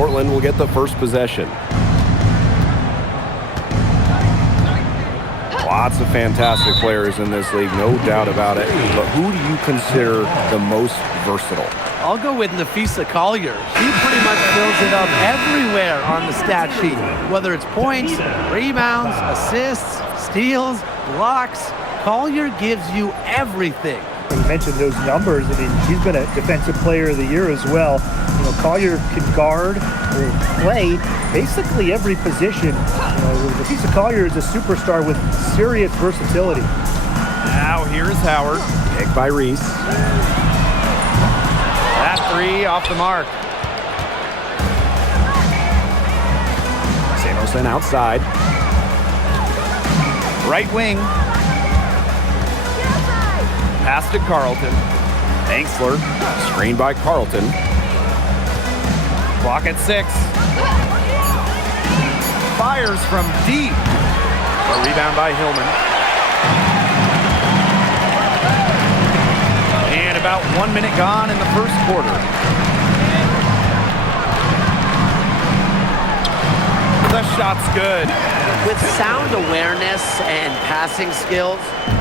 Portland will get the first possession. Lots of fantastic players in this league, no doubt about it. But who do you consider the most versatile? I'll go with Nafisa Collier. She pretty much fills it up everywhere on the stat sheet, whether it's points, rebounds, assists, steals, blocks. Collier gives you everything. You mentioned those numbers. I mean, she's been a Defensive Player of the Year as well. You know, Collier can guard or play basically every position. You know, Nafisa Collier is a superstar with serious versatility. Now here's Howard. Picked by Reese. That three off the mark. Samuelson outside. Right wing. Pass to Carlton. Angsler, screened by Carlton. Clock at 6. Fires from deep. A rebound by Hillman. And about 1 minute gone in the first quarter. The shot's good. With sound awareness and passing skills,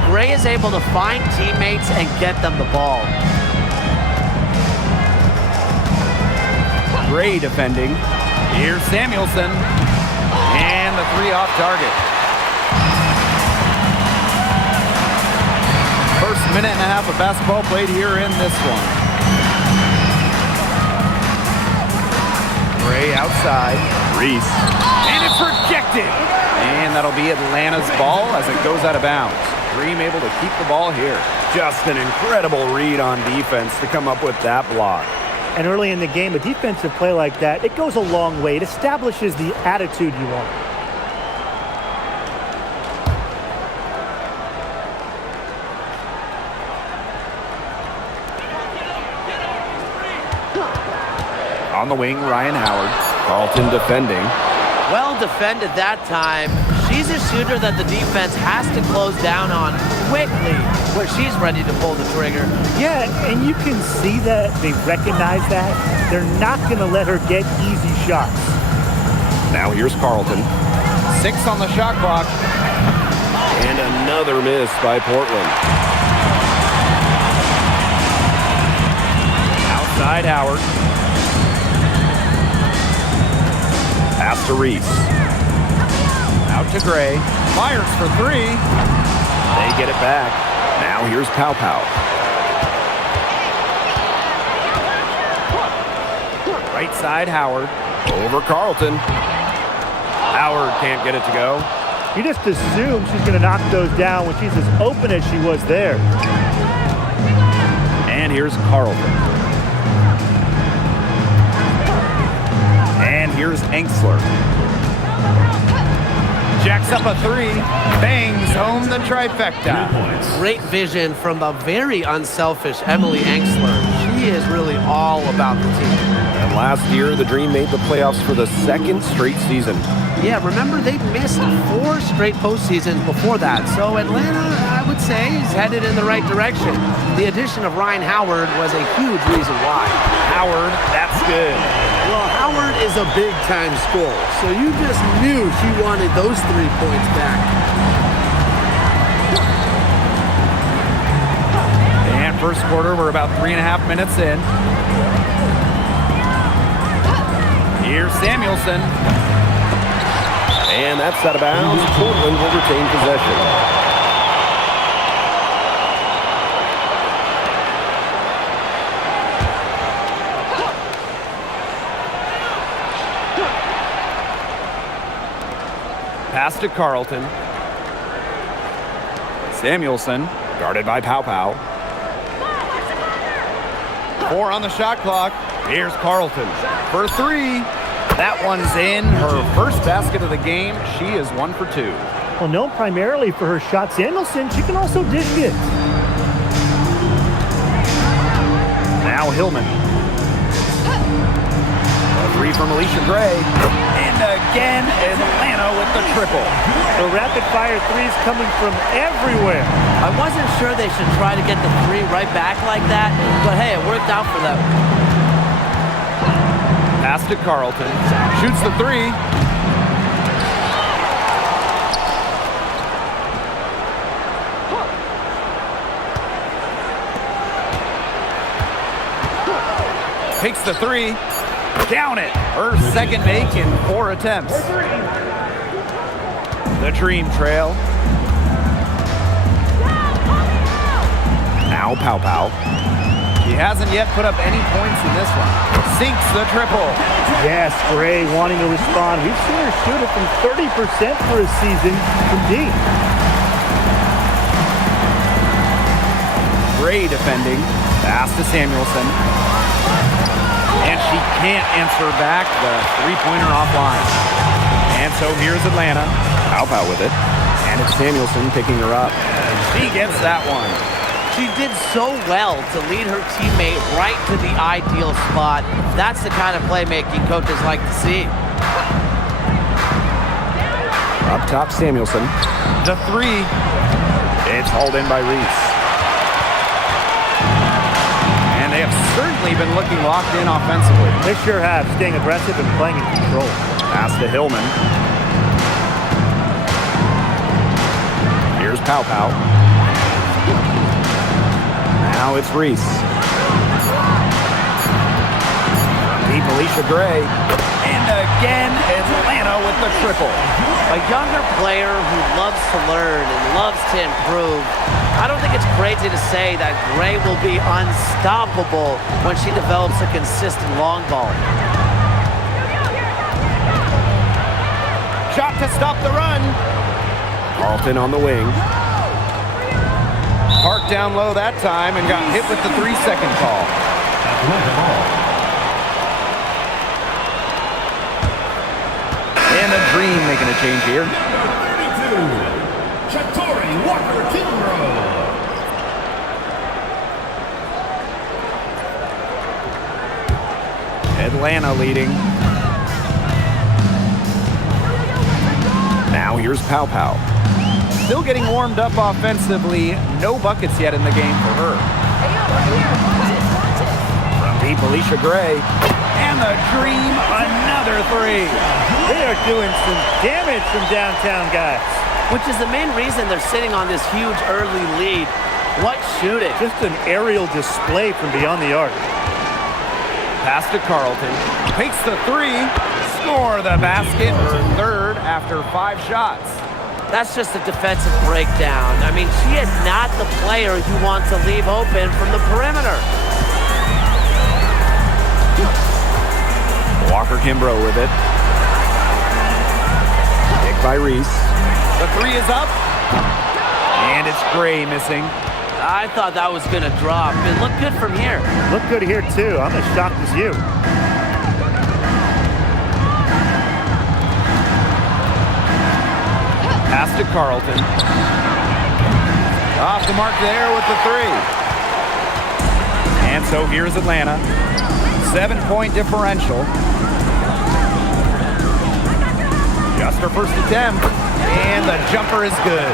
Gray is able to find teammates and get them the ball. Gray defending. Here's Samuelson. And the three off target. First minute and a half of basketball played here in this one. Gray outside. Reese. And it's rejected. And that'll be Atlanta's ball as it goes out of bounds. Dream able to keep the ball here. Just an incredible read on defense to come up with that block. And early in the game, a defensive play like that, it goes a long way. It establishes the attitude you want. On the wing, Ryan Howard. Carlton defending. Well defended that time. She's a shooter that the defense has to close down on quickly where she's ready to pull the trigger. Yeah, and you can see that they recognize that. They're not going to let her get easy shots. Now here's Carlton. 6 on the shot clock. And another miss by Portland. Outside Howard. Pass to Reese. Out to Gray. Fires for 3. They get it back. Now here's Pow Pow. Right side Howard. Over Carlton. Howard can't get it to go. You just assume she's going to knock those down when she's as open as she was there. And here's Carlton. And here's Angsler. Jacks up a 3. Bangs home the trifecta. Great vision from the very unselfish Emily Angsler. She is really all about the team. And last year, the Dream made the playoffs for the second straight season. Yeah, remember they missed 4 straight postseasons before that. So Atlanta, I would say, is headed in the right direction. The addition of Ryan Howard was a huge reason why. Howard, that's good. Well, Howard is a big-time scorer, so you just knew she wanted those 3 points back. And first quarter, we're about 3.5 minutes in. Here's Samuelson. And that's out of bounds. Portland will retain possession. Pass to Carlton. Samuelson. Guarded by Pow Pow. 4 on the shot clock. Here's Carlton for 3. That one's in. Her first basket of the game. She is 1 for 2. Well, known primarily for her shot, Samuelson, she can also dish it. Now Hillman. A 3 from Alicia Gray. And again, Atlanta with the triple. The rapid-fire threes coming from everywhere. I wasn't sure they should try to get the 3 right back like that, but hey, it worked out for them. Pass to Carlton. Shoots the three. Takes the three. Down it. Her second make in 4 attempts. The Dream trail. Now Pow Pow. He hasn't yet put up any points in this one. Sinks the triple. Yes, Gray wanting to respond. We've seen her shoot it from 30% for a season from deep. Gray defending. Pass to Samuelson. And she can't answer back the three-pointer offline. And so here's Atlanta. Pow Pow with it. And it's Samuelson picking her up. She gets that one. She did so well to lead her teammate right to the ideal spot. That's the kind of playmaking coaches like to see. Up top, Samuelson. The three. It's hauled in by Reese. And they have certainly been looking locked in offensively. They sure have, staying aggressive and playing in control. Pass to Hillman. Here's Pow Pow. Now it's Reese. Deep Alicia Gray. And again, Atlanta with the triple. A younger player who loves to learn and loves to improve. I don't think it's crazy to say that Gray will be unstoppable when she develops a consistent long ball. Shot to stop the run. Carlton on the wing. Parked down low that time and got hit with the 3-second call. And the Dream making a change here. Atlanta leading. Now here's Pow Pow. Still getting warmed up offensively. No buckets yet in the game for her. From deep, Alicia Gray. And the Dream, another three. They are doing some damage from downtown, guys. Which is the main reason they're sitting on this huge early lead. What shooting? Just an aerial display from beyond the arc. Pass to Carlton. Takes the three. Score the basket. Her third after 5 shots. That's just a defensive breakdown. I mean, she is not the player you want to leave open from the perimeter. Walker Kimbrough with it. Picked by Reese. The three is up. And it's Gray missing. I thought that was going to drop. It looked good from here. Look good here, too. I'm as shocked as you. Pass to Carlton. Off the mark there with the three. And so here's Atlanta. 7-point differential. Just her first attempt. And the jumper is good.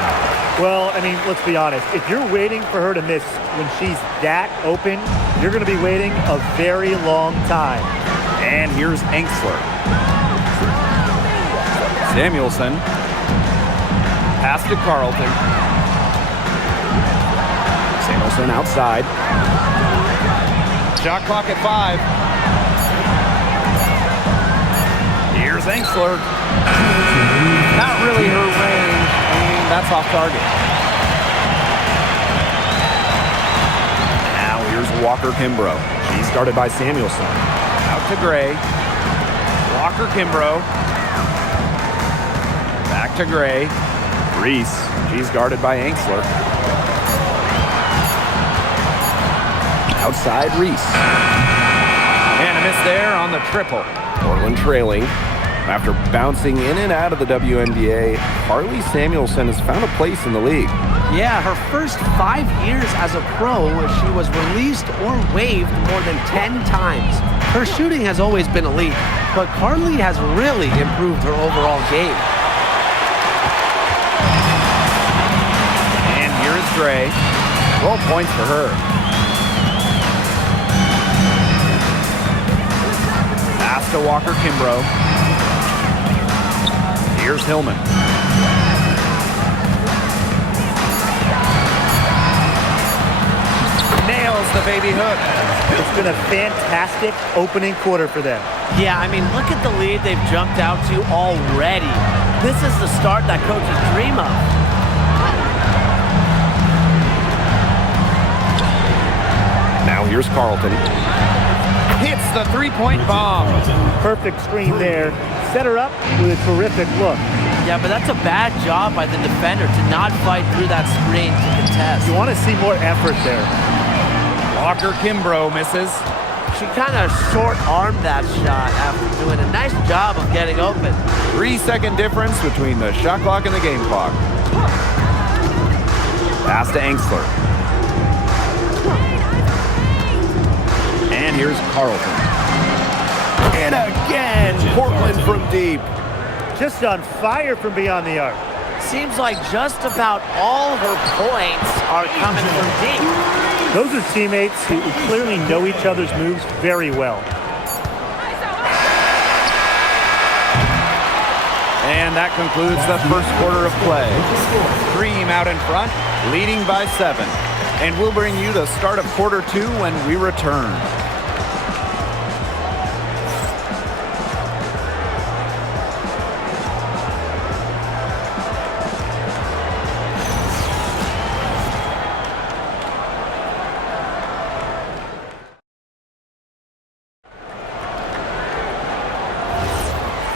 Well, I mean, let's be honest. If you're waiting for her to miss when she's that open, you're going to be waiting a very long time. And here's Enksler. Samuelson. Pass to Carlton. Samuelson outside. Shot clock at 5. Here's Enksler. Not really her range, and that's off target. Now here's Walker Kimbrough. She's guarded by Samuelson. Out to Gray. Walker Kimbrough. Back to Gray. Reese. She's guarded by Enksler. Outside Reese. And a miss there on the triple. Portland trailing. After bouncing in and out of the WNBA, Harley Samuelson has found a place in the league. Yeah, her first 5 years as a pro, she was released or waived more than 10 times. Her shooting has always been elite, but Carly has really improved her overall game. And here's Gray. 12 points for her. Pass to Walker Kimbrough. Here's Hillman. Nails the baby hook. It's been a fantastic opening quarter for them. Yeah, I mean, look at the lead they've jumped out to already. This is the start that coaches dream of. Now here's Carlton. Hits the three-point bomb. Perfect screen there. Set her up with a terrific look. Yeah, but that's a bad job by the defender to not fight through that screen to contest. You want to see more effort there. Walker Kimbrough misses. She kind of short-armed that shot after doing a nice job of getting open. 3-second difference between the shot clock and the game clock. Pass to Angsler. And here's Carlton. And again, Portland from deep. Just on fire from beyond the arc. Seems like just about all her points are coming from deep. Those are teammates who clearly know each other's moves very well. And that concludes the first quarter of play. Dream out in front, leading by 7. And we'll bring you the start of quarter 2 when we return.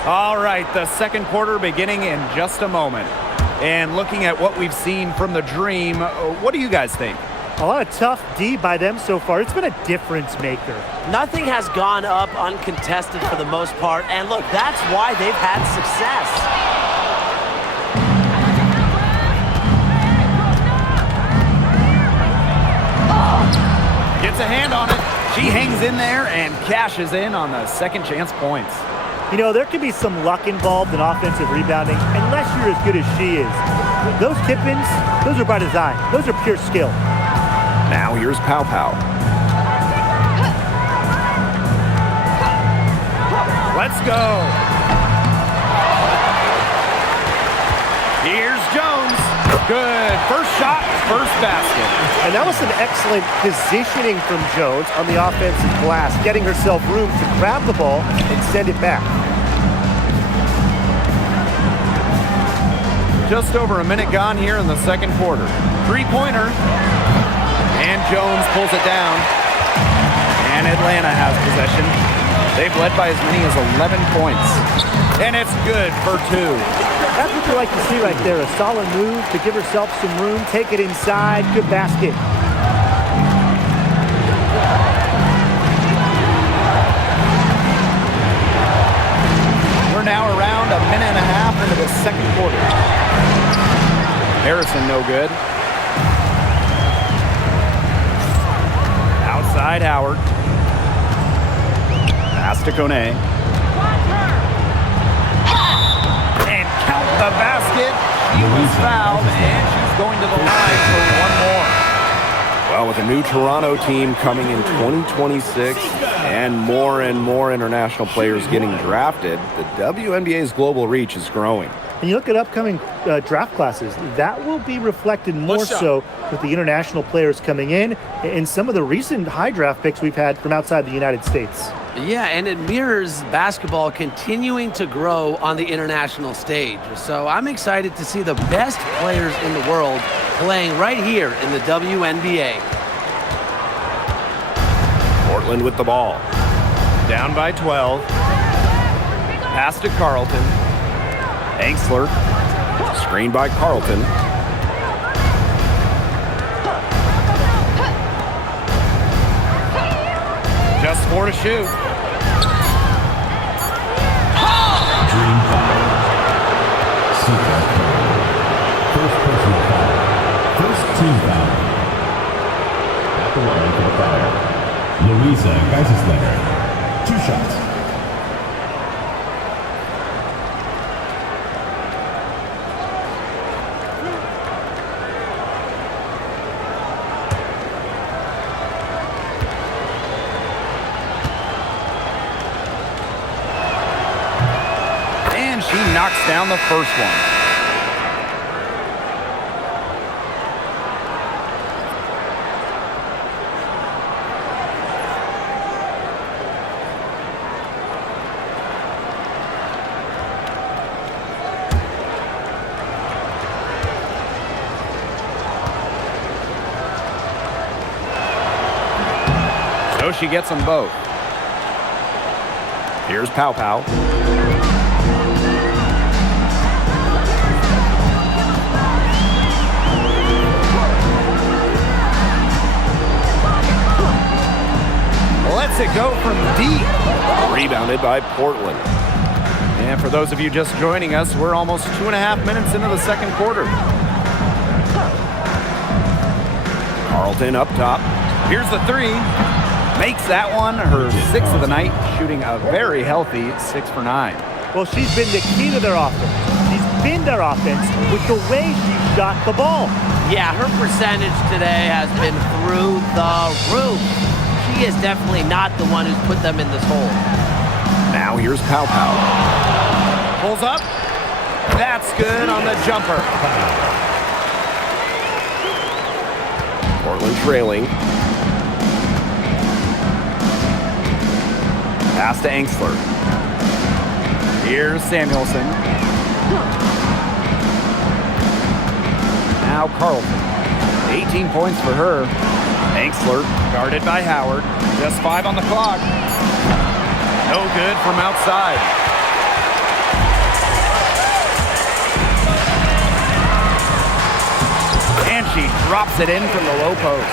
All right, the second quarter beginning in just a moment. And looking at what we've seen from the Dream, what do you guys think? A lot of tough D by them so far. It's been a difference maker. Nothing has gone up uncontested for the most part, and look, that's why they've had success. Gets a hand on it. She hangs in there and cashes in on the second chance points. You know, there can be some luck involved in offensive rebounding unless you're as good as she is. Those tip-ins, those are by design. Those are pure skill. Now here's Pow Pow. Let's go. Here's Jones. Good. First shot, first basket. And that was some excellent positioning from Jones on the offensive glass, getting herself room to grab the ball and send it back. Just over a minute gone here in the second quarter. Three-pointer. And Jones pulls it down. And Atlanta has possession. They've led by as many as 11 points. And it's good for 2. That's what you like to see right there. A solid move to give herself some room, take it inside. Good basket. We're now around a minute and a half into the second quarter. Harrison no good. Outside Howard. Pass to Kone. And count the basket. She was fouled, and she's going to the line for one more. Well, with a new Toronto team coming in 2026 and more international players getting drafted, the WNBA's global reach is growing. And you look at upcoming draft classes, that will be reflected more so with the international players coming in and some of the recent high draft picks we've had from outside the United States. Yeah, and it mirrors basketball continuing to grow on the international stage. So I'm excited to see the best players in the world playing right here in the WNBA. Portland with the ball. Down by 12. Pass to Carlton. Angsler. Screened by Carlton. Just 4 to shoot. Dream foul. Super foul. First personal foul. First team foul. At the line for the foul. Louisa Geiselsletter. 2 shots. knocks down the first one. So she gets them both. Here's Pow Pow. Lets it go from deep. Rebounded by Portland. And for those of you just joining us, we're almost 2.5 minutes into the second quarter. Carlton up top. Here's the three. Makes that one her 6th of the night, shooting a very healthy 6 for 9. Well, she's been the key to their offense. She's been their offense with the way she shot the ball. Yeah, her percentage today has been through the roof. She is definitely not the one who's put them in this hole. Now here's Pow Pow. Pulls up. That's good on the jumper. Portland trailing. Pass to Angsler. Here's Samuelson. Now Carlton. 18 points for her. Angsler guarded by Howard. Just 5 on the clock. No good from outside. And she drops it in from the low post.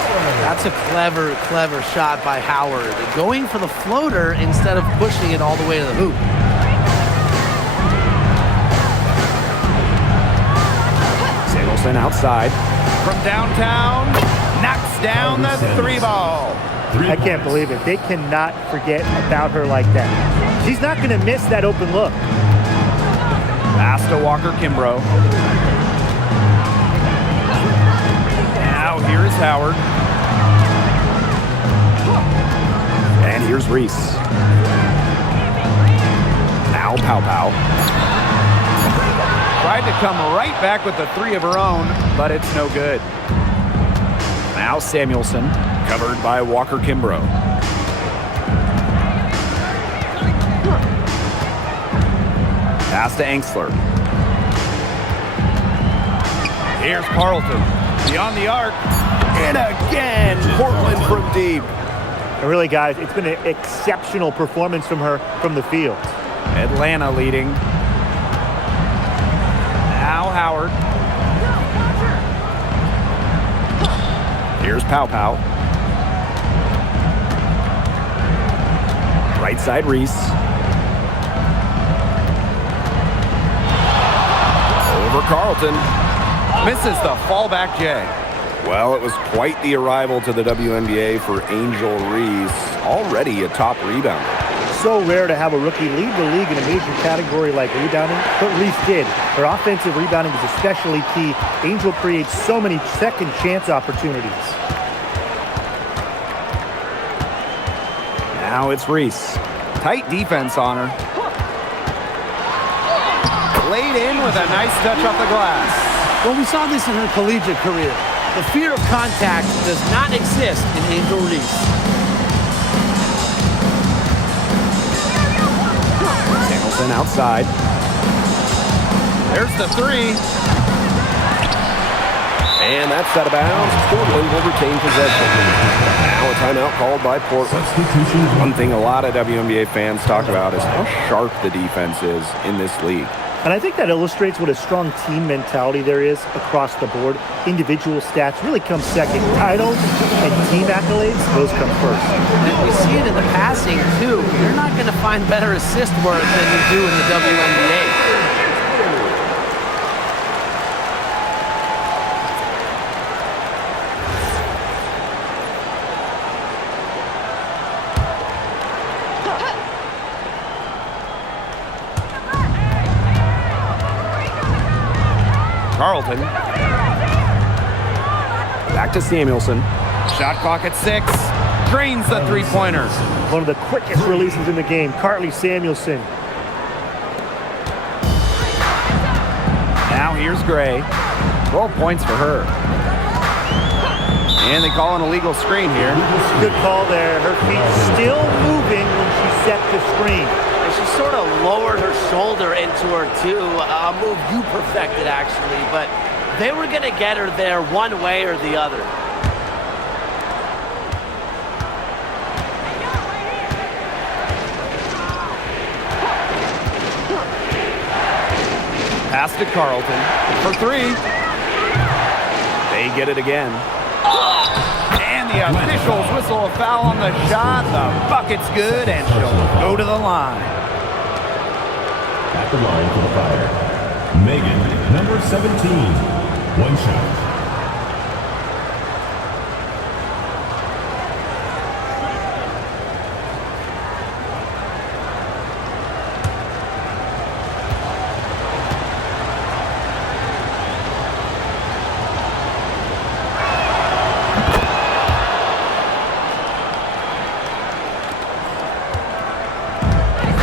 That's a clever, clever shot by Howard. Going for the floater instead of pushing it all the way to the hoop. Samuelson outside. From downtown, knocks down the 3 ball. I can't believe it. They cannot forget about her like that. She's not going to miss that open look. Pass to Walker Kimbrough. Now here's Howard. And here's Reese. Now Pow Pow. Tried to come right back with the 3 of her own, but it's no good. Now Samuelson, Covered by Walker Kimbrough. Pass to Angsler. here's Carlton. Beyond the arc. And again, Portland from deep. And really, guys, it's been an exceptional performance from her from the field. Atlanta leading. Now Howard. Here's Pow Pow. Right side Reese. Over Carlton. Misses the fallback J. Well, it was quite the arrival to the WNBA for Angel Reese, already a top rebounder. So rare to have a rookie lead the league in a major category like rebounding, but Reese did. Her offensive rebounding is especially key. Angel creates so many second chance opportunities. Now it's Reese. Tight defense on her. Laid in with a nice touch off the glass. Well, we saw this in her collegiate career. The fear of contact does not exist in Angel Reese. Samuelson outside. There's the three. And that's out of bounds. Portland will retain possession. Now a timeout called by Portland. One thing a lot of WNBA fans talk about is how sharp the defense is in this league. And I think that illustrates what a strong team mentality there is across the board. Individual stats really come second. Titles and team accolades, those come first. And we see it in the passing, too. You're not going to find better assist work than you do in the WNBA. Carlton. Back to Samuelson. Shot clock at 6. Drains the three-pointer. One of the quickest releases in the game, Carly Samuelson. Now here's Gray. 12 points for her. And they call an illegal screen here. Good call there. Her feet still moving when she set the screen. And she sort of lowered her shoulder into her too. A move you perfected, actually. But they were going to get her there one way or the other. Pass to Carlton for 3. They get it again. And the officials whistle a foul on the shot. The bucket's good, and she'll go to the line. At the line for the Fire, Megan, number 17. 1 shot.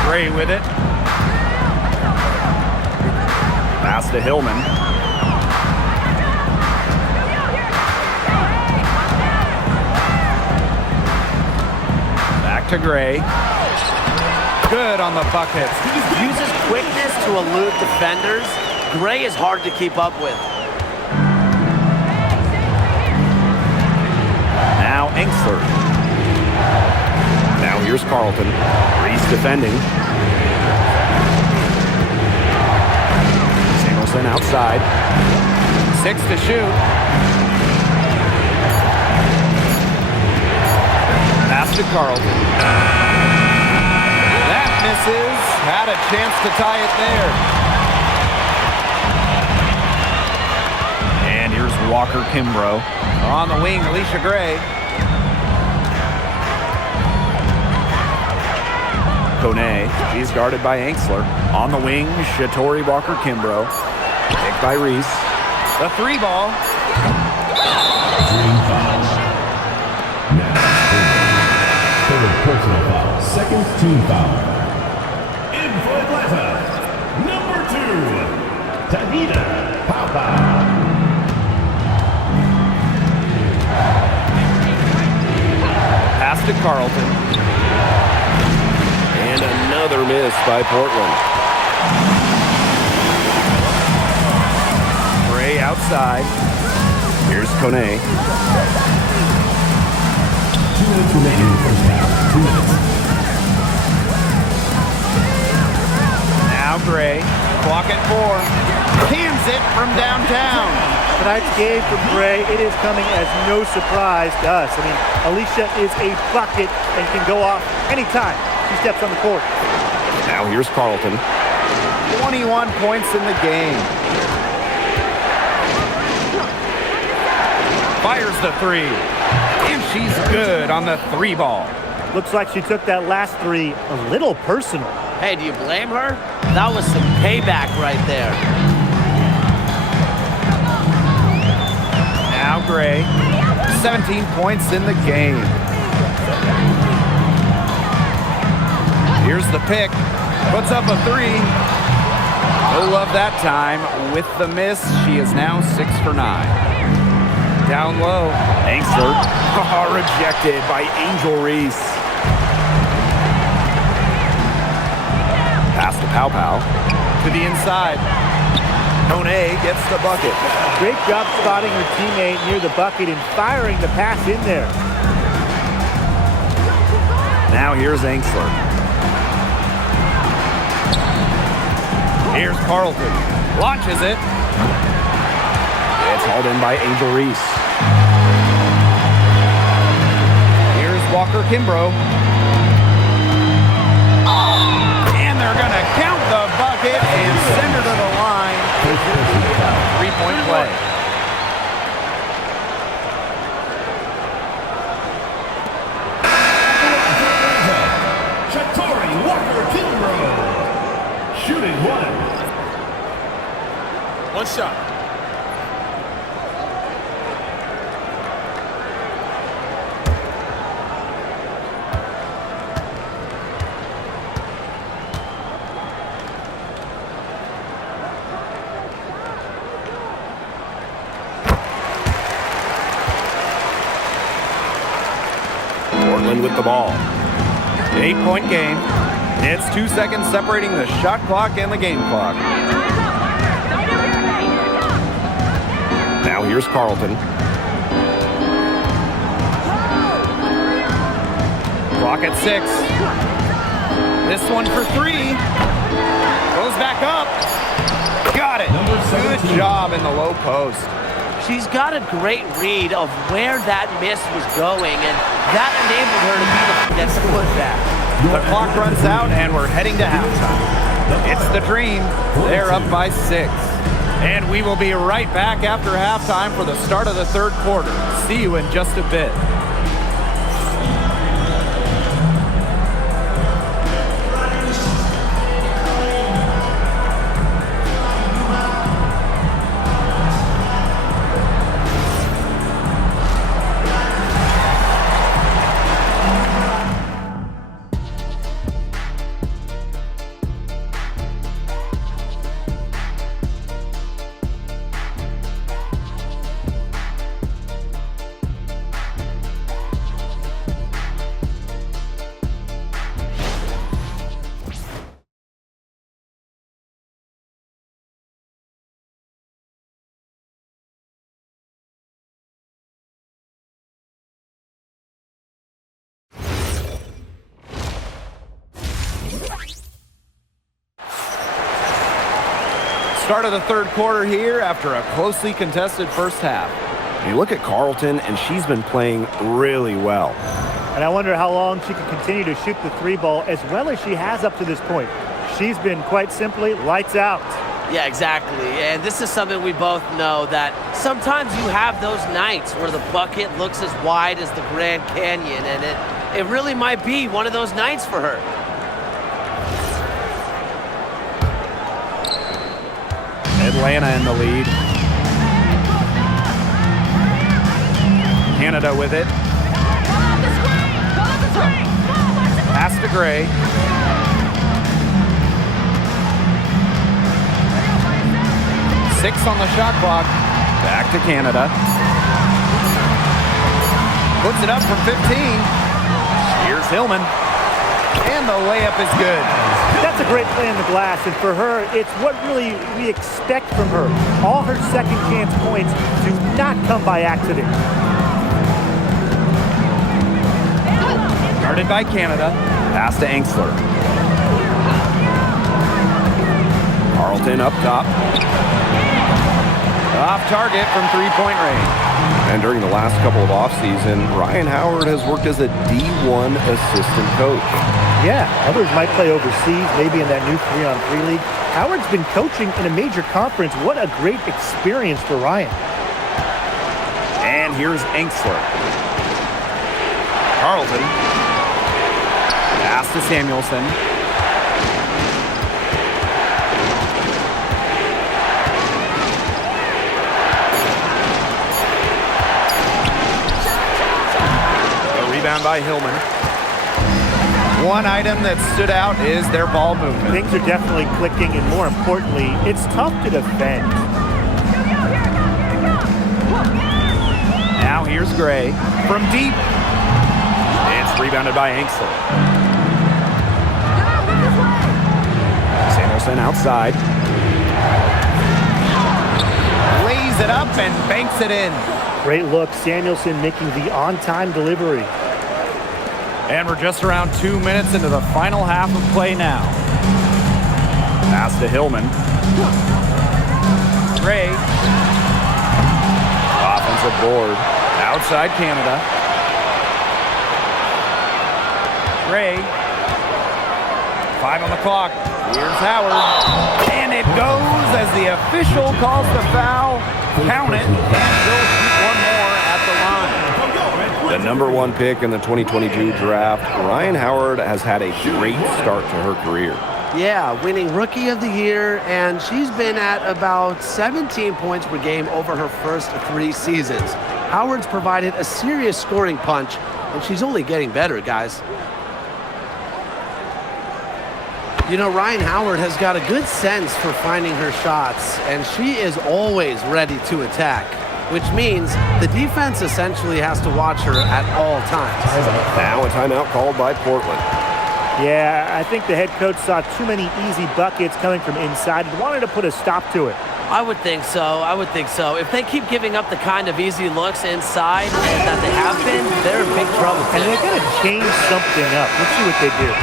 Gray with it. Pass to Hillman. Back to Gray. Good on the buckets. Uses quickness to elude defenders. Gray is hard to keep up with. Now Engstler. Now here's Carlton. Reese defending. Samuelson outside. 6 to shoot. Pass to Carlton. That misses. Had a chance to tie it there. And here's Walker Kimbrough. On the wing, Alicia Gray. Kone. She's guarded by Engstler. On the wing, Shatori Walker Kimbrough. Picked by Reese. The 3 ball. Dream foul. Now, third personal foul. Second team foul. In for Atlanta, number 2, Tahita Papa. Pass to Carlton. And another miss by Portland. Gray outside. Here's Kone. 2 minutes remaining in the first half. 2 minutes. Now Gray. Clock at 4. Cans it from downtown. Tonight's game from Gray, it is coming as no surprise to us. I mean, Alicia is a bucket and can go off anytime she steps on the court. Now here's Carlton. 21 points in the game. Fires the 3. And she's good on the 3 ball. Looks like she took that last 3 a little personal. Hey, do you blame her? That was some payback right there. Now Gray. 17 points in the game. Here's the pick. Puts up a 3. No love that time. With the miss, she is now 6 for 9. Down low. Engstler. Rejected by Angel Reese. Pass to Pow Pow. To the inside. Kone gets the bucket. Great job spotting her teammate near the bucket and firing the pass in there. Now here's Engstler. Here's Carlton. Launches it. It's hauled in by Angel Reese. Here's Walker Kimbrough. And they're going to count the bucket and send her to the line. 3-point play. Shatori Walker Kimbrough. Shooting 1. One shot. Portland with the ball. 8-point game. It's 2 seconds separating the shot clock and the game clock. Now here's Carlton. Clock at 6. This one for 3. Goes back up. Got it. Good job in the low post. She's got a great read of where that miss was going, and that enabled her to be the next putback. The clock runs out, and we're heading to halftime. It's the Dream. They're up by 6. And we will be right back after halftime for the start of the third quarter. See you in just a bit. Start of the third quarter here after a closely contested first half. You look at Carlton, and she's been playing really well. And I wonder how long she can continue to shoot the 3 ball as well as she has up to this point. She's been quite simply lights out. Yeah, exactly. And this is something we both know, that sometimes you have those nights where the bucket looks as wide as the Grand Canyon, and it really might be one of those nights for her. Atlanta in the lead. Canada with it. Pass to Gray. Six on the shot clock. Back to Canada. Puts it up from 15. Here's Hillman. And the layup is good. That's a great play in the glass, and for her, it's what really we expect from her. All her second chance points do not come by accident. Guarded by Canada. Pass to Angsler. Carlton up top. Off target from three-point range. And during the last couple of offseason, Ryan Howard has worked as a D1 assistant coach. Yeah, others might play overseas, maybe in that new 3-on-3 league. Howard's been coaching in a major conference. What a great experience for Ryan. And here's Angsler. Carlton. Pass to Samuelson. Rebound by Hillman. One item that stood out is their ball movement. Things are definitely clicking, and more importantly, it's tough to defend. Now here's Gray from deep. It's rebounded by Angsler. Samuelson outside. Lays it up and banks it in. Great look, Samuelson making the on-time delivery. And we're just around 2 minutes into the final half of play now. Pass to Hillman. Gray. Offensive board. Outside Canada. Gray. 5 on the clock. Here's Howard. And it goes as the official calls the foul. Count it. And they'll shoot one more at the line. The #1 pick in the 2022 draft, Ryan Howard has had a great start to her career. Yeah, winning Rookie of the Year, and she's been at about 17 points per game over her first 3 seasons. Howard's provided a serious scoring punch, and she's only getting better, guys. You know, Ryan Howard has got a good sense for finding her shots, and she is always ready to attack. which means the defense essentially has to watch her at all times. Now a timeout called by Portland. Yeah, I think the head coach saw too many easy buckets coming from inside and wanted to put a stop to it. I would think so. If they keep giving up the kind of easy looks inside that they have been, they're in big trouble. And they're going to change something up. Let's see what they do.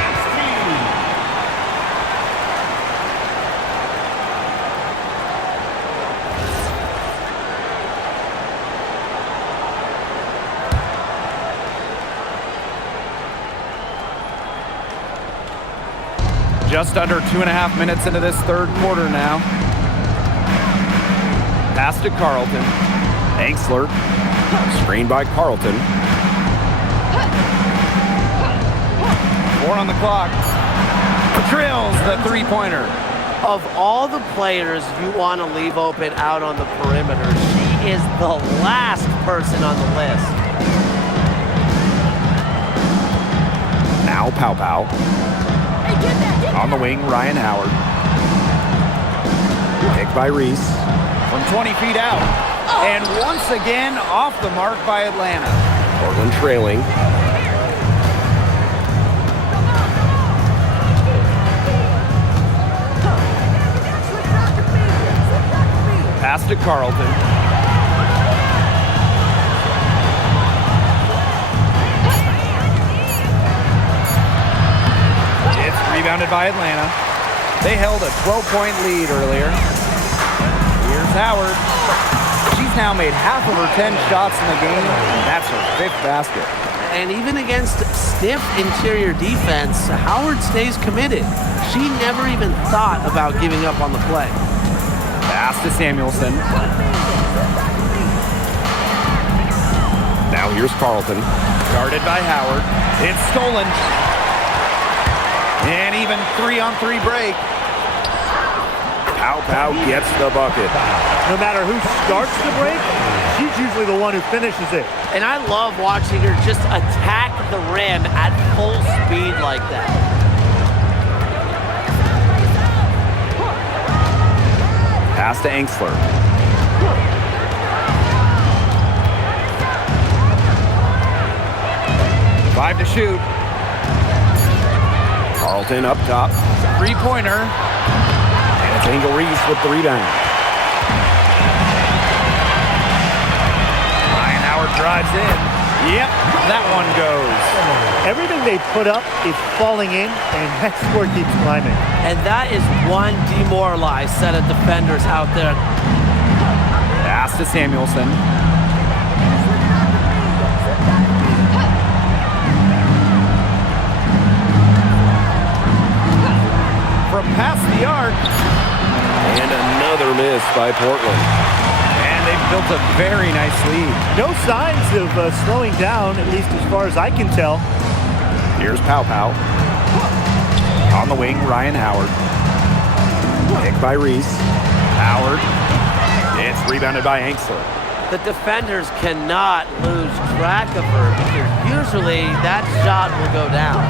Just under 2.5 minutes into this third quarter now. Pass to Carlton. Angsler, screened by Carlton. 4 on the clock. Drills the three-pointer. Of all the players you want to leave open out on the perimeter, she is the last person on the list. Now Pow Pow. On the wing, Ryan Howard. Picked by Reese. From 20 feet out. And once again, off the mark by Atlanta. Portland trailing. Pass to Carlton. It's rebounded by Atlanta. They held a 12-point lead earlier. Here's Howard. She's now made half of her 10 shots in the game, and that's her 5th basket. And even against stiff interior defense, Howard stays committed. She never even thought about giving up on the play. Pass to Samuelson. Now here's Carlton. Guarded by Howard. It's stolen. And even 3-on-3 break. Pow Pow gets the bucket. No matter who starts the break, she's usually the one who finishes it. And I love watching her just attack the rim at full speed like that. Pass to Angsler. Five to shoot. Carlton up top. Three-pointer. And it's Angel Reese with the rebound. Ryan Howard drives in. Yep, that one goes. Everything they put up is falling in, and that score keeps climbing. And that is one demoralized set of defenders out there. Pass to Samuelson. From past the arc. And another miss by Portland. And they've built a very nice lead. No signs of slowing down, at least as far as I can tell. Here's Pow Pow. On the wing, Ryan Howard. Picked by Reese. Howard. It's rebounded by Angsler. The defenders cannot lose track of her because usually that shot will go down.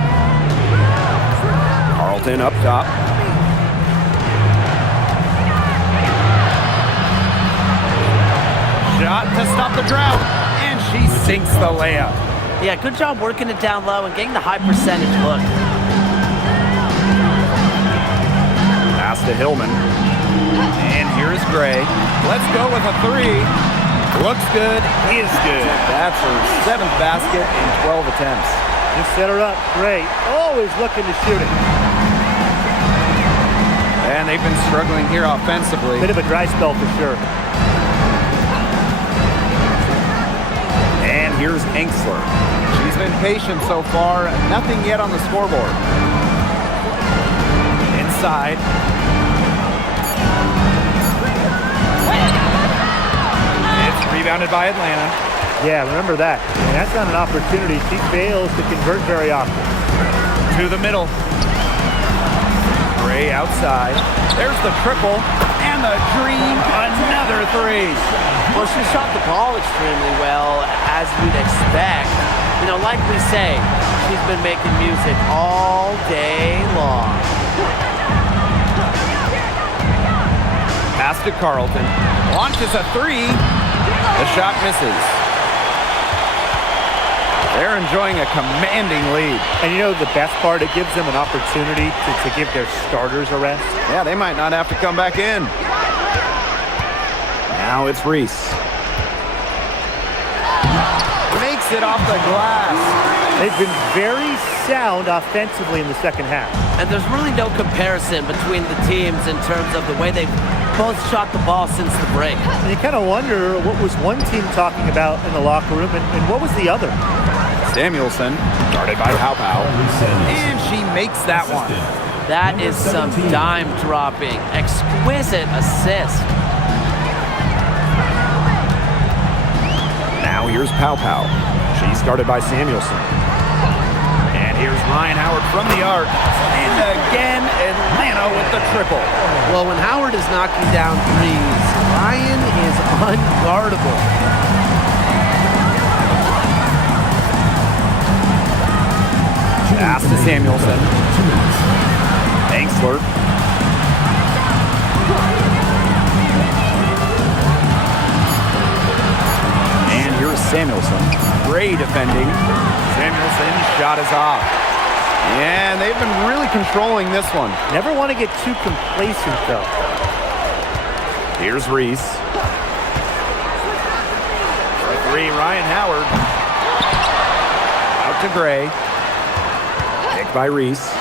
Carlton up top. Shot to stop the drought. And she sinks the layup. Yeah, good job working it down low and getting the high percentage look. Pass to Hillman. And here's Gray. Let's go with a three. Looks good, is good. That's her 7th basket in 12 attempts. Just set her up. Great. Always looking to shoot it. And they've been struggling here offensively. Bit of a dry spell for sure. And here's Angsler. She's been patient so far. Nothing yet on the scoreboard. Inside. It's rebounded by Atlanta. Yeah, remember that. And that's not an opportunity. She fails to convert very often. To the middle. Gray outside. There's the triple. And the dream. Another three. Well, she shot the ball extremely well, as you'd expect. You know, like we say, she's been making music all day long. Pass to Carlton. Launches a three. The shot misses. They're enjoying a commanding lead. And you know the best part, it gives them an opportunity to give their starters a rest. Yeah, they might not have to come back in. Now it's Reese. Makes it off the glass. They've been very sound offensively in the second half. And there's really no comparison between the teams in terms of the way they've both shot the ball since the break. And you kind of wonder what was one team talking about in the locker room and what was the other? Samuelson, Guarded by Pow Pow. and she makes that one. That is some dime dropping, exquisite assist. Now here's Pow Pow. She's guarded by Samuelson. And here's Ryan Howard from the arc. And again, Atlanta with the triple. Well, when Howard is knocking down threes, Ryan is unguardable. Pass to Samuelson. Banksler. And here's Samuelson. Great defending. Samuelson's shot is off. And they've been really controlling this one. Never want to get too complacent, though. Here's Reese. For three, Ryan Howard. Out to Gray. Picked by Reese.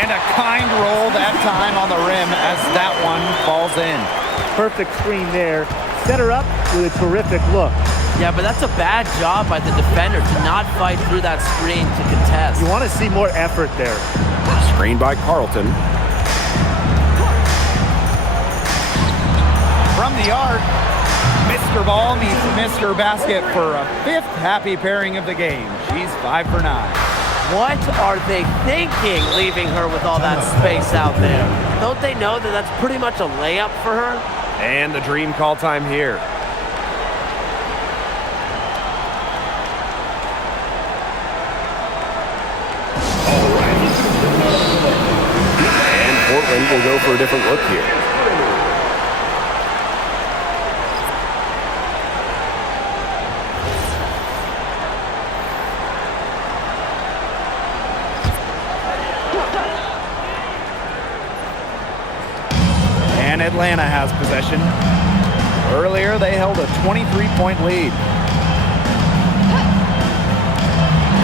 And a kind roll that time on the rim as that one falls in. Perfect screen there. Set her up with a terrific look. Yeah, but that's a bad job by the defender to not fight through that screen to contest. You want to see more effort there. Screened by Carlton. From the arc, Mr. Ball meets Mr. Basket for a fifth happy pairing of the game. She's 5 for 9. What are they thinking, leaving her with all that space out there? Don't they know that that's pretty much a layup for her? And the dream call time here. And Portland will go for a different look here. And Atlanta has possession. Earlier, they held a 23-point lead.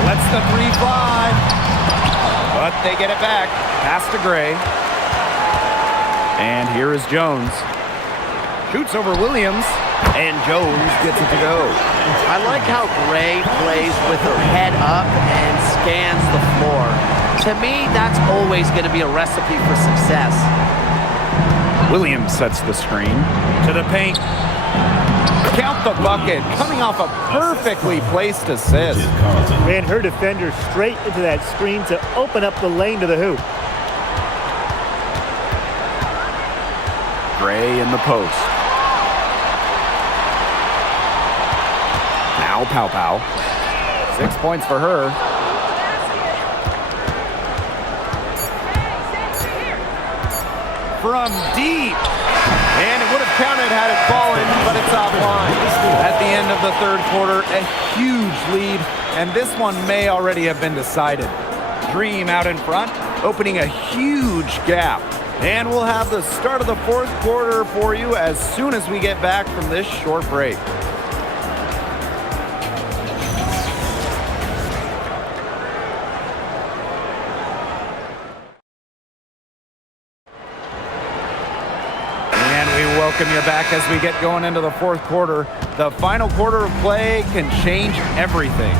Lets the three fly. But they get it back. Pass to Gray. And here is Jones. Shoots over Williams. And Jones gets it to go. I like how Gray plays with her head up and scans the floor. To me, that's always going to be a recipe for success. Williams sets the screen to the paint. Count the bucket, coming off a perfectly placed assist. Ran her defender straight into that screen to open up the lane to the hoop. Gray in the post. Now Pow Pow. 6 points for her. From deep. And it would have counted had it fallen, but it's offline. At the end of the third quarter, a huge lead, and this one may already have been decided. Dream out in front, opening a huge gap. And we'll have the start of the fourth quarter for you as soon as we get back from this short break. Welcome you back as we get going into the fourth quarter. The final quarter of play can change everything.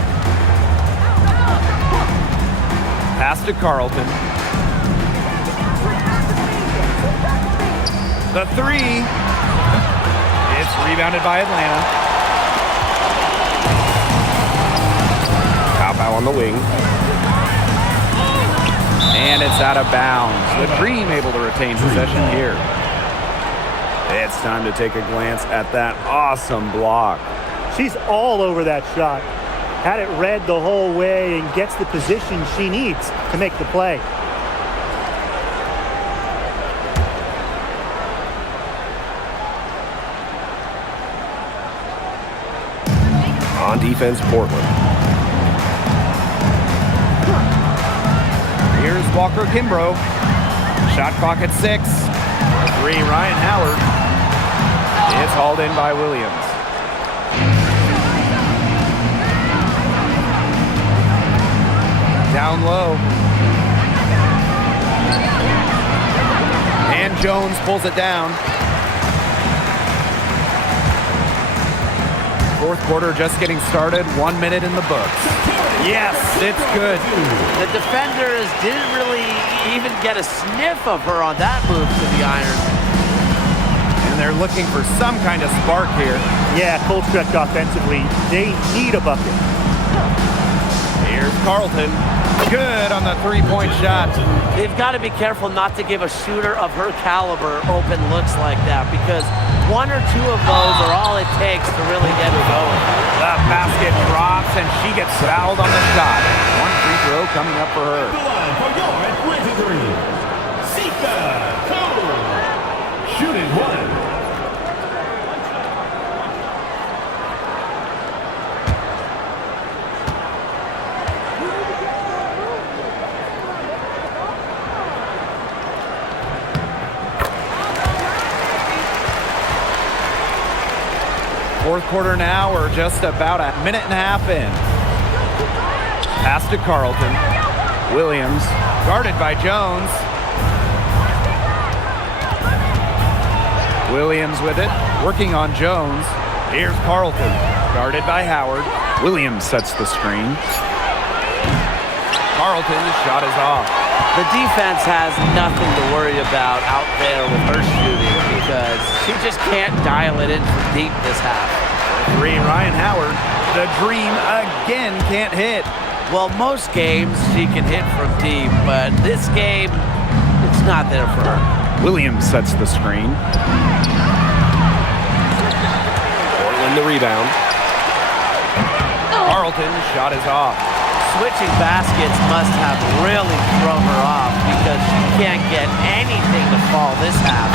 Pass to Carlton. The three. It's rebounded by Atlanta. Pow Pow on the wing. And it's out of bounds. The Dream able to retain possession here. It's time to take a glance at that awesome block. She's all over that shot. Had it read the whole way and gets the position she needs to make the play. defense, Portland. Here's Walker Kimbrough. Shot clock at 6. 3, Ryan Howard. It's hauled in by Williams. Down low. And Jones pulls it down. Fourth quarter just getting started. 1 minute in the books. Yes, it's good. The defenders didn't really even get a sniff of her on that move to the iron. And they're looking for some kind of spark here. Yeah, Colstrek offensively, they need a bucket. Here's Carlton. Good on the three-point shot. They've got to be careful not to give a shooter of her caliber open looks like that, because 1 or 2 of those are all it takes to really get her going. The basket drops and she gets fouled on the shot. 1 free throw coming up for her. The line for your 23. Sika Cole. Shooting 1. Fourth quarter now, we're just about a minute and a half in. Pass to Carlton. Williams, guarded by Jones. Williams with it, working on Jones. Here's Carlton, guarded by Howard. Williams sets the screen. Carlton's shot is off. The defense has nothing to worry about out there with her shooting, because she just can't dial it in from deep this half. 3, Ryan Howard. The dream again can't hit. Well, most games she can hit from deep, but this game, it's not there for her. Williams sets the screen. Portland the rebound. Carlton's shot is off. Switching baskets must have really thrown her off, because she can't get anything to fall this half.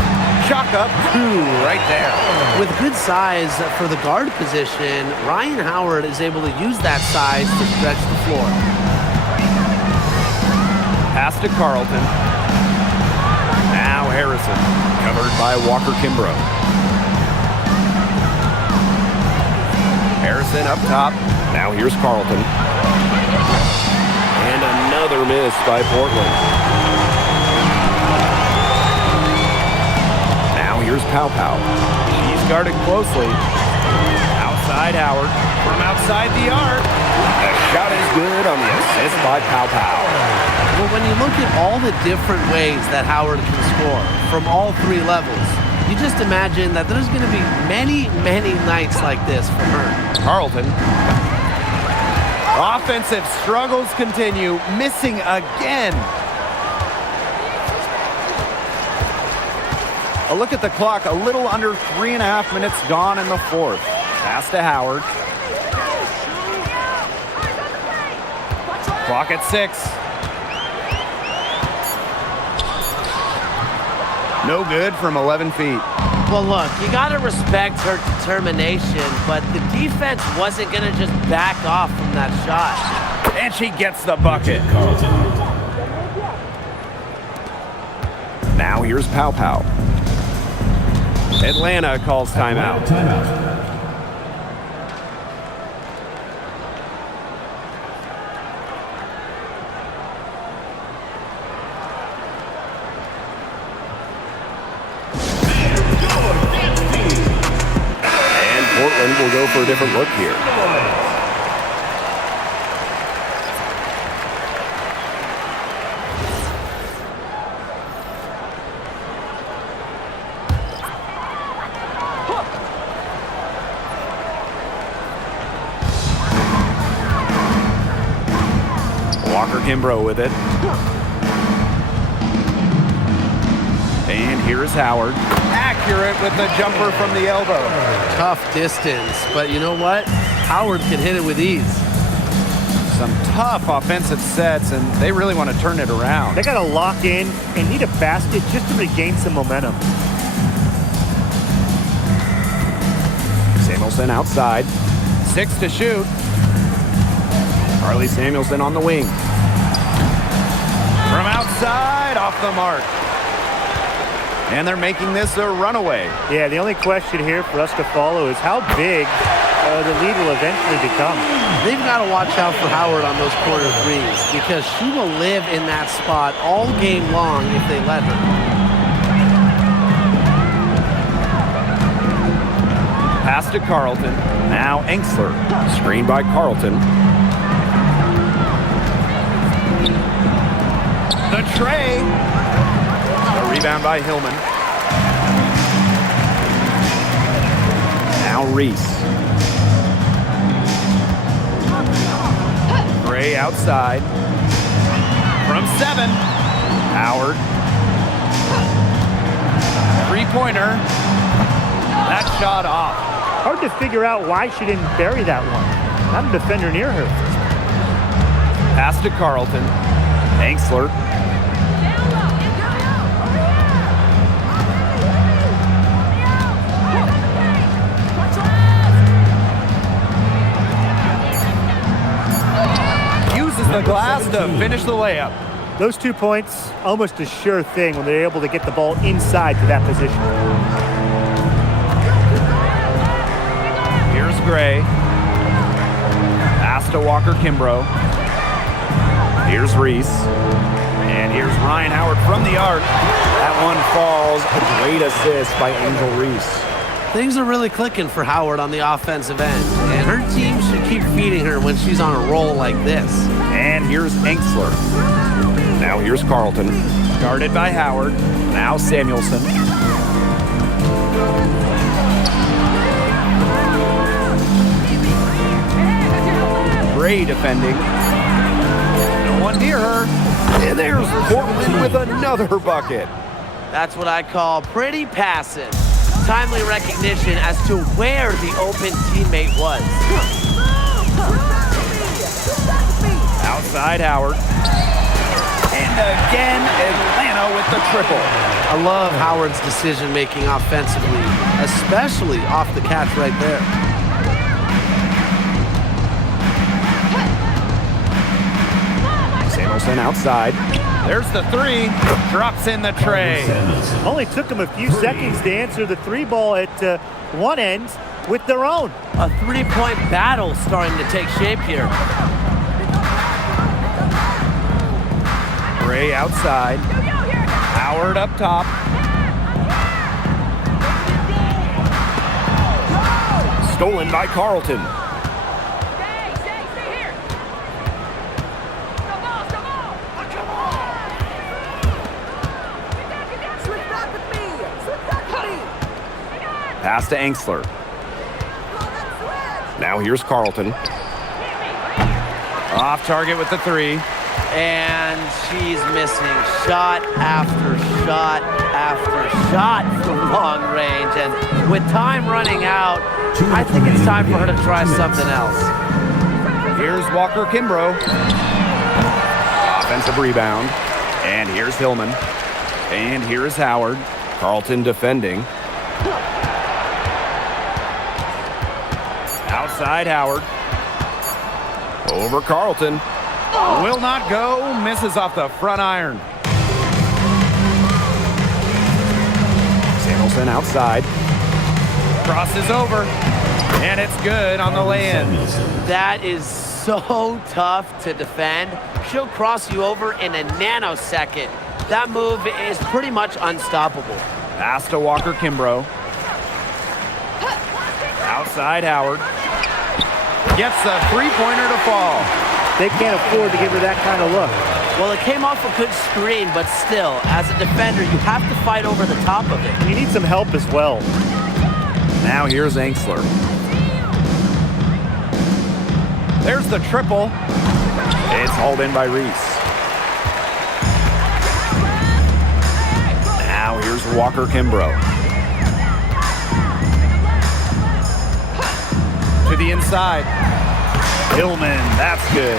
Chalk up 2 right there. With good size for the guard position, Ryan Howard is able to use that size to stretch the floor. Pass to Carlton. Now Harrison, Covered by Walker Kimbrough. Harrison up top. Now here's Carlton. And another miss by Portland. Now here's Pow Pow. She's guarded closely. Outside Howard. From outside the arc. The shot is good on the assist by Pow Pow. Well, when you look at all the different ways that Howard can score from all 3 levels, you just imagine that there's going to be many, many nights like this for her. Carlton. Offensive struggles continue. Missing again. A look at the clock. A little under 3.5 minutes gone in the fourth. Pass to Howard. Clock at 6. No good from 11 feet. Well, look, you got to respect her determination, but the defense wasn't going to just back off from that shot. And she gets the bucket. Now here's Pow Pow. Atlanta calls timeout. Portland will go for a different look here. Walker Kimbrough with it. And here's Howard. Accurate with the jumper from the elbow. Tough distance, but you know what? Howard can hit it with ease. Some tough offensive sets, and they really want to turn it around. They got to lock in and need a basket just to regain some momentum. Samuelson outside. 6 to shoot. Carly Samuelson on the wing. From outside, off the mark. And they're making this a runaway. Yeah, the only question here for us to follow is how big the lead will eventually become. They've got to watch out for Howard on those corner threes because she will live in that spot all game long if they let her. Pass to Carlton. Now Enksler. Screen by Carlton. The tray. A rebound by Hillman. Now Reese. Gray outside. From 7. Howard. Three-pointer. That shot off. Hard to figure out why she didn't bury that one. Not a defender near her. Pass to Carlton. Enksler. Uses the glass to finish the layup. Those 2 points, almost a sure thing when they're able to get the ball inside to that position. Here's Gray. Pass to Walker-Kimbrough. Here's Reese. And here's Ryan Howard from the arc. That one falls. A great assist by Angel Reese. Things are really clicking for Howard on the offensive end, and her team should keep feeding her when she's on a roll like this. And here's Enksler. Now here's Carlton. Guarded by Howard. Now Samuelson. Gray defending. No one near her. And there's Portland with another bucket. That's what I call pretty passive. Timely recognition as to where the open teammate was. Outside Howard. And again, Atlanta with the triple. I love Howard's decision-making offensively, especially off the catch right there. Samuelson outside. There's the 3. Drops in the tray. Only took them a few seconds to answer the 3 ball at one end with their own. A three-point battle starting to take shape here. Gray outside. Howard up top. Stolen by Carlton. Pass to Enksler. Now here's Carlton. Off target with the 3. And she's missing shot after shot after shot from long range. And with time running out, I think it's time for her to try something else. Here's Walker-Kimbrough. Offensive rebound. And here's Hillman. And here's Howard. Carlton defending. Outside Howard. Over Carlton. Will not go. Misses off the front iron. Samuelson outside. Crosses over. And it's good on the lay-in. That is so tough to defend. She'll cross you over in a nanosecond. That move is pretty much unstoppable. Pass to Walker-Kimbrough. Outside Howard. Gets the three-pointer to fall. They can't afford to give her that kind of look. Well, it came off a good screen, but still, as a defender, you have to fight over the top of it. You need some help as well. Now here's Enksler. There's the triple. It's hauled in by Reese. Now here's Walker-Kimbrough. To the inside. Hillman, that's good.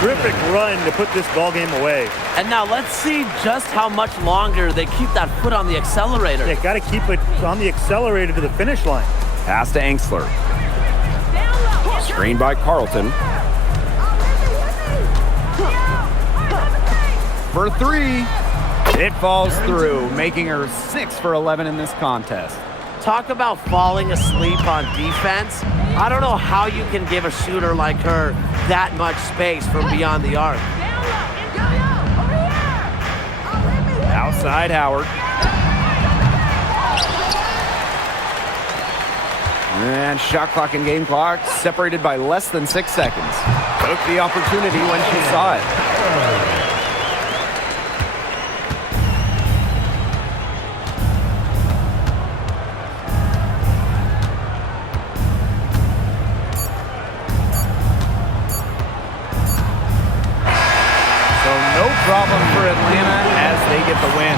Terrific run to put this ball game away. And now let's see just how much longer they keep that foot on the accelerator. They got to keep it on the accelerator to the finish line. Pass to Enksler. Screen by Carlton. For three. It falls through, making her 6 for 11 in this contest. Talk about falling asleep on defense. I don't know how you can give a shooter like her that much space from beyond the arc. Outside Howard. And shot clock and game clock separated by less than 6 seconds. Took the opportunity when she saw it. Problem for Atlanta as they get the win.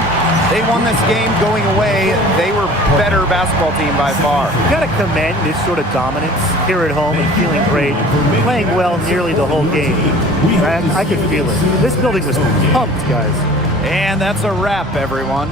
They won this game going away. They were better basketball team by far. You got to commend this sort of dominance here at home and feeling great, playing well nearly the whole game. I could feel it. This building was pumped, guys. And that's a wrap, everyone.